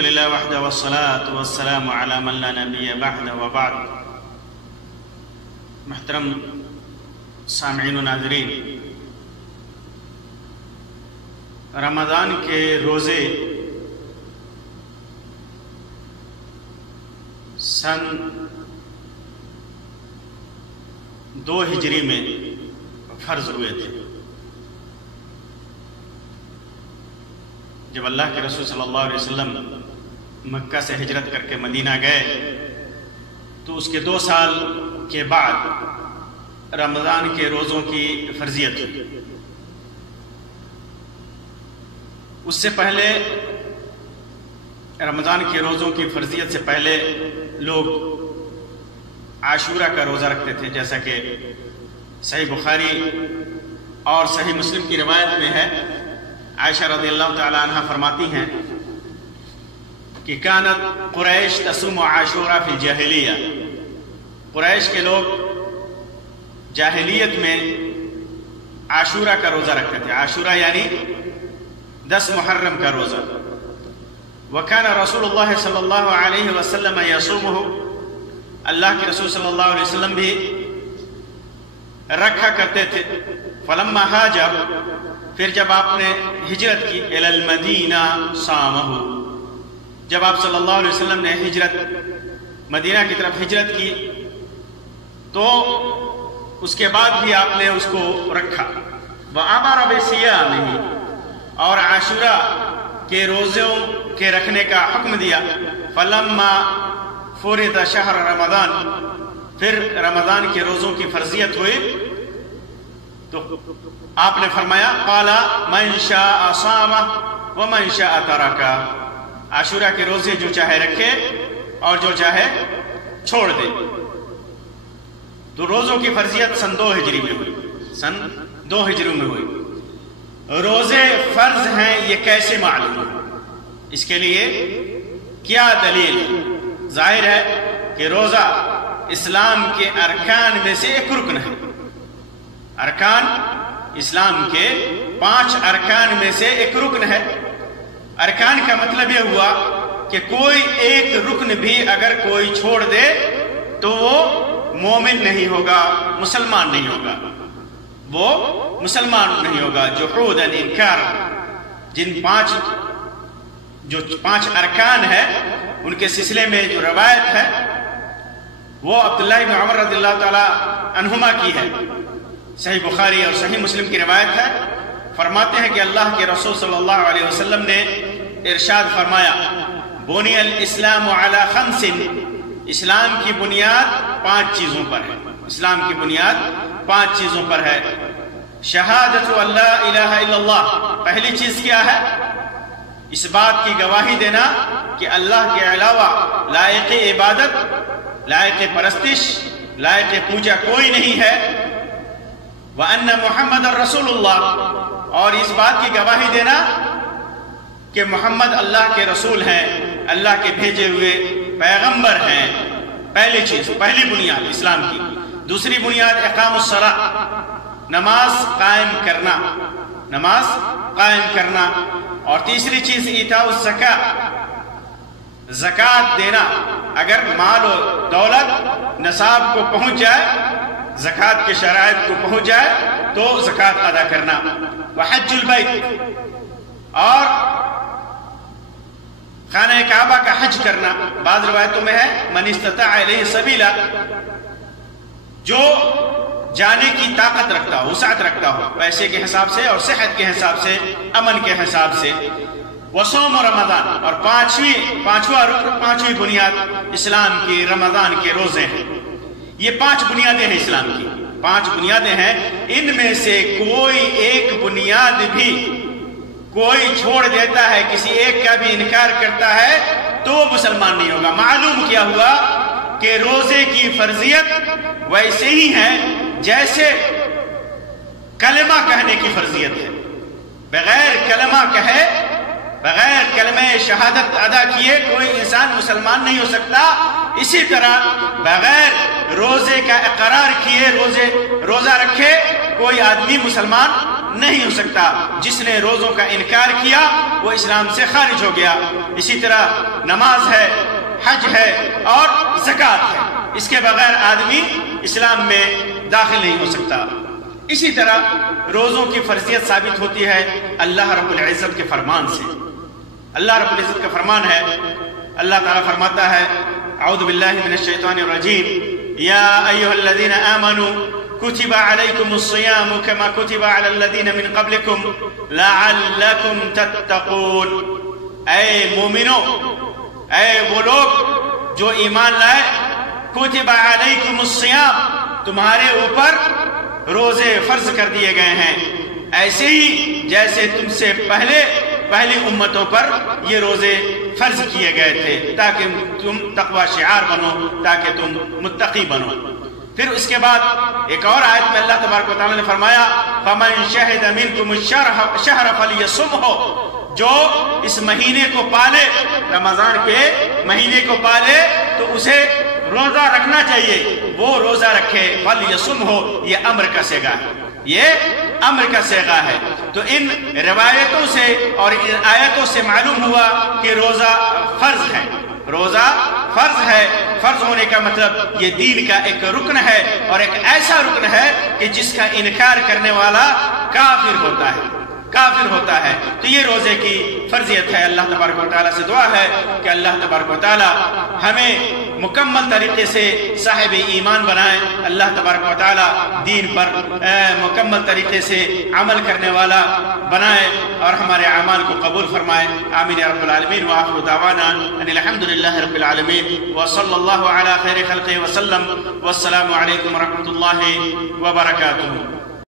الحمدللہ وحدہ والصلاة والسلام علی من لا نبی بعدہ وبعد. محترم سامعین و ناظرین، رمضان کے روزے سن 2 ہجری میں فرض ہوئے تھے. جب اللہ کے رسول صلی اللہ علیہ وسلم مکہ سے ہجرت کر کے مدینہ گئے تو اس کے 2 سال کے بعد رمضان کے روزوں کی فرضیت ہوئی. اس سے پہلے رمضان کے روزوں کی فرضیت سے پہلے لوگ عاشورہ کا روزہ رکھتے تھے، جیسا کہ صحیح بخاری اور صحیح مسلم کی روایت میں ہے. عائشہ رضی اللہ تعالی عنہ فرماتی ہیں کہ کانت قریش تصوم عاشورہ فی الجاہلیہ. قریش کے لوگ جاہلیت میں عاشورہ کا روزہ رکھتے تھے. عاشورہ یعنی 10 محرم کا روزہ. وکان رسول اللہ صلی اللہ علیہ وسلم یصومہ، اللہ کے رسول صلی اللہ علیہ وسلم بھی رکھا کرتے تھے. فلما ہاجر، پھر جب آپ نے ہجرت کی، الی المدینہ صامہ، جب آپ صلی اللہ علیہ وسلم نے مدینہ کی طرف ہجرت کی تو اس کے بعد بھی آپ نے اس کو رکھا. وَأَمَرَ بِصِيَامِهِ، اور عاشورہ کے روزوں کے رکھنے کا حکم دیا. فَلَمَّا فُرِضَ شَهْرَ رمضان، پھر رمضان کے روزوں کی فرضیت ہوئی تو آپ نے فرمایا قَالَ مَنْ شَاءَ صَامَ وَمَنْ شَاءَ تَرَكَ، عاشورہ کے روزے جو چاہے رکھے اور جو چاہے چھوڑ دے. تو روزوں کی فرضیت سن 2 ہجری میں ہوئی. سن 2 ہجری میں ہوئی. روزے فرض ہیں یہ کیسے معلوم؟ اس کے لیے کیا دلیل؟ ظاہر ہے کہ روزہ اسلام کے ارکان میں سے ایک رکن ہے. ارکان اسلام کے 5 ارکان میں سے ایک رکن ہے. ارکان کا مطلب یہ ہوا کہ کوئی ایک رکن بھی اگر کوئی چھوڑ دے تو وہ مومن نہیں ہوگا، مسلمان نہیں ہوگا، وہ مسلمان نہیں ہوگا. جحود انکار، جن 5 ارکان ہے ان کے سلسلے میں جو روایت ہے وہ عبداللہ بن عمر رضی اللہ تعالی عنہما کی ہے. صحیح بخاری اور صحیح مسلم کی روایت ہے. فرماتے ہیں کہ اللہ کے رسول صلی اللہ علیہ وسلم نے ارشاد فرمایا بنی الاسلام علی 5، اسلام کی بنیاد 5 چیزوں پر ہے. اسلام کی بنیاد 5 چیزوں پر ہے. شہادت اللہ الہ الا اللہ، پہلی چیز کیا ہے؟ اس بات کی گواہی دینا کہ اللہ کے علاوہ لائق عبادت، لائق پرستش، لائق پوجا کوئی نہیں ہے. وَأَنَّ مُحَمَّدَ رَسُولُ اللَّهِ، اور اس بات کی گواہی دینا کہ محمد اللہ کے رسول ہیں، اللہ کے بھیجے ہوئے پیغمبر ہیں. پہلی چیز، پہلی بنیاد اسلام کی. دوسری بنیاد اقام الصلاۃ، نماز قائم کرنا، نماز قائم کرنا. اور تیسری چیز ایتاء الزکاۃ، زکوٰۃ دینا. اگر مال و دولت نصاب کو پہنچ جائے، زکوٰۃ کے شرائط کو پہنچ جائے تو زکوٰۃ ادا کرنا. وحج البیت، اور خانہ کعبہ کا حج کرنا. بعض روایتوں میں ہے من استطاع الیہ سبیلا، جو جانے کی طاقت رکھتا ہو، وسعت رکھتا ہو، پیسے کے حساب سے اور صحت کے حساب سے، امن کے حساب سے. وصوم رمضان، اور پانچویں بنیاد اسلام کی رمضان کے روزے ہیں. یہ 5 بنیادیں ہیں اسلام کی، 5 بنیادیں ہیں. ان میں سے کوئی ایک بنیاد بھی کوئی چھوڑ دیتا ہے، کسی ایک کا بھی انکار کرتا ہے تو وہ مسلمان نہیں ہوگا. معلوم کیا ہوا کہ روزے کی فرضیت ویسے ہی ہے جیسے کلمہ کہنے کی فرضیت ہے. بغیر کلمہ کہے، بغیر کلمہ شہادت ادا کیے کوئی انسان مسلمان نہیں ہو سکتا. اسی طرح بغیر روزے کا اقرار کیے روزہ رکھے کوئی آدمی مسلمان نہیں ہو سکتا. جس نے روزوں کا انکار کیا وہ اسلام سے خارج ہو گیا. اسی طرح نماز ہے، حج ہے اور زکوٰۃ ہے، اس کے بغیر آدمی اسلام میں داخل نہیں ہو سکتا. اسی طرح روزوں کی فرضیت ثابت ہوتی ہے اللہ رب العزت کے فرمان سے. اللہ رب العزت کا فرمان ہے، اللہ تعالیٰ فرماتا ہے اعوذ باللہ من الشیطان الرجیم یا ایھا الذین آمنوا کتب علیکم الصیام کما کتب علی الذین من قبلکم لعلکم تتقون. اے مومنو، اے وہ لوگ جو ایمان لائے، کتب علیکم الصیام، تمہارے اوپر روزے فرض کر دیے گئے ہیں، ایسے ہی جیسے تم سے پہلی امتوں پر یہ روزے فرض کیے گئے تھے، تاکہ تم تقوی شعار بنو، تاکہ تم متقی بنو. پھر اس کے بعد ایک اور آیت میں اللہ تبارک و تعالیٰ نے فرمایا فَمَنْ شَهِدَ مِنْكُمُ الشَّهْرَ فَلْيَصُمْهُ، جو اس مہینے کو پالے، رمضان کے مہینے کو پالے تو اسے روزہ رکھنا چاہیے، وہ روزہ رکھے. فَلْيَصُمْهُ، یہ امر کا صیغہ ہے، یہ امر کا صیغہ ہے. تو ان روایتوں سے اور ان آیتوں سے معلوم ہوا کہ روزہ فرض ہے. روزہ فرض ہے. فرض ہونے کا مطلب یہ دین کا ایک رکن ہے، اور ایک ایسا رکن ہے کہ جس کا انکار کرنے والا کافر ہوتا ہے، کافر ہوتا ہے. تو یہ روزے کی فرضیت ہے. اللہ تبارک و تعالیٰ سے دعا ہے کہ اللہ تبارک و تعالیٰ ہمیں مکمل طریقے سے صاحب ایمان بنائے. اللہ تبارک و تعالیٰ دین پر مکمل طریقے سے عمل کرنے والا بنائے اور ہمارے اعمال کو قبول فرمائے. آمین یا رب العالمین. وآخر دعوانا ان الحمد للہ رب العالمین وصلی اللہ علی خیر خلقہ وسلم. والسلام علیکم ورحمۃ اللہ وبرکاتہ.